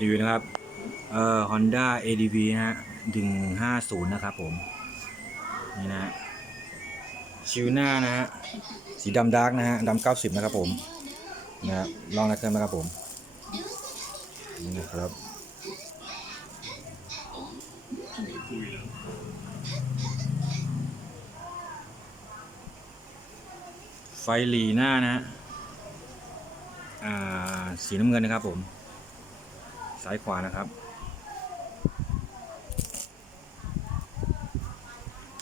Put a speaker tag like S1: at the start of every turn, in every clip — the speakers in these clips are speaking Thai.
S1: รีวิวนะครับ เอ่อ Honda ADV นะฮะถึง50 นะครับผม นี่นะฮะชิวหน้านะฮะ สีดำดาร์กนะฮะดำ90นะครับผมนะครับลองนะเครื่องนะครับผม นี่นะครับไฟหลีหน้านะฮะ อ่า สีน้ำเงินนะครับผม ซ้ายขวานะครับ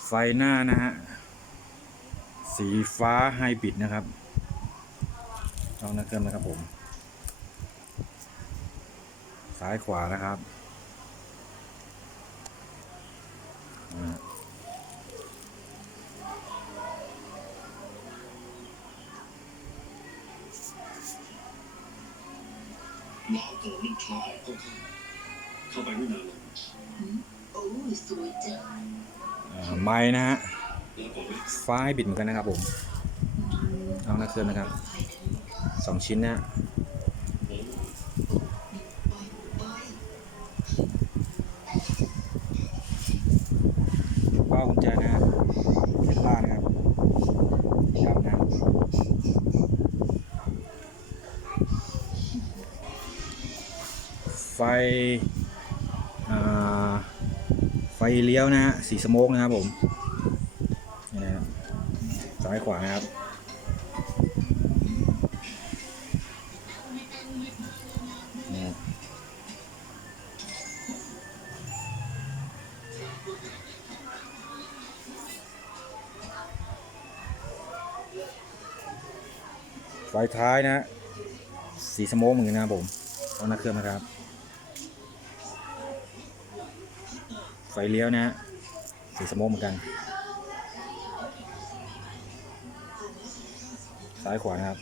S1: ไฟหน้านะฮะ สีฟ้าไฮบริดนะครับลองนะเกินนะครับผม ซ้ายขวานะครับ
S2: น้ำตัวมันคลายเข้าข้างเข้าไปไม่นานหรอก
S3: โอ้ยสวยจัง
S1: อ่าไม้นะฮะ
S2: แล้วก็ไม่
S1: ฟ้าไฮบริดเหมือนกันนะครับผมลองนะเครื่องนะครับสองชิ้นนะฮะเป้ากุญแจนะฮะเทสลานะครับดำนะ ไฟไฟเลี้ยวนะฮะสีสโมกนะครับผมนี่นะซ้ายขวานะครับไฟท้ายนะฮะสีสโมกเหมือนกันนะครับผมเอาหน้าเครื่องนะครับ ไฟเลี้ยวนะฮะสีสโมเหมือนกัน ซ้ายขวานะครับ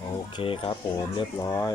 S1: โอเคครับผมเรียบร้อย